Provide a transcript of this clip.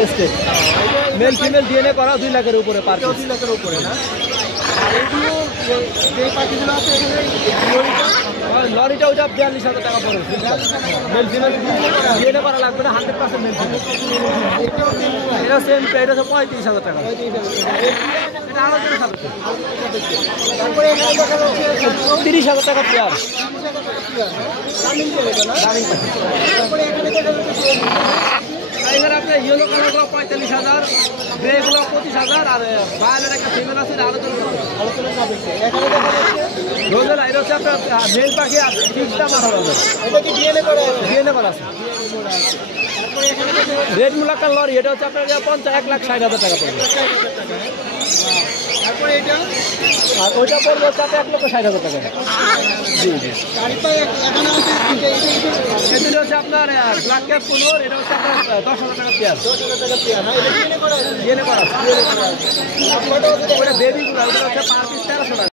টেস্টে male female DNA করা 2 লাখের উপরে পার পিস। 2 লাখের উপরে না? আর এগুলো যে পাখিগুলো আছে এখানে লরিটা ওটা 42,000 টাকা পড়বে। মেল ফিমেল ডিএনএ করা লাগবে না, 100% মেল ফিমেল। এটা সেম এটা হচ্ছে 35,000 টাকা। এটা আরো দাম হবে। তারপরে এখানে দেখা যাচ্ছে 30,000 টাকা পেয়ার। রানিং চলে না? রানিং পাখি। তারপরে এখানে দেখা যাচ্ছে এখানে আপনার ইয়েলো কালারগুলো 45,000, গ্রেগুলো 25,000, আর বায়ালের একটা ফিমেল আছে আলোচনা সাপেক্ষে। এখানে দেখা যাচ্ছে রোজেলা এটা হচ্ছে আপনার মেল পাখি আর ফিক্সটা 12,000। এটা কি ডিএনএ করা আছে? ডিএনএ করা আছে। তারপরে এখানে দেখা যাচ্ছে রেড মুলাক্কার লরি এটা হচ্ছে আপনার 1,60,000 টাকা পড়বে। তারপরে এটা আর ওইটা পড়বে হচ্ছে আপনার 1,60,000 টাকা। জি জি। গাড়িটা এখানে আছে এটা হচ্ছে আপনার ব্ল্যাক ক্যাপ কোনোর, এটা হচ্ছে আপনার 10,000 টাকা পেয়ার। 10,000 টাকা পেয়ার। হ্যাঁ, এটা ডিএনএ করা আছে? ডিএনএ করা আছে। তারপরে ওটা বেবিগুলো ওটা হচ্ছে পার পিস 1300 টাকা।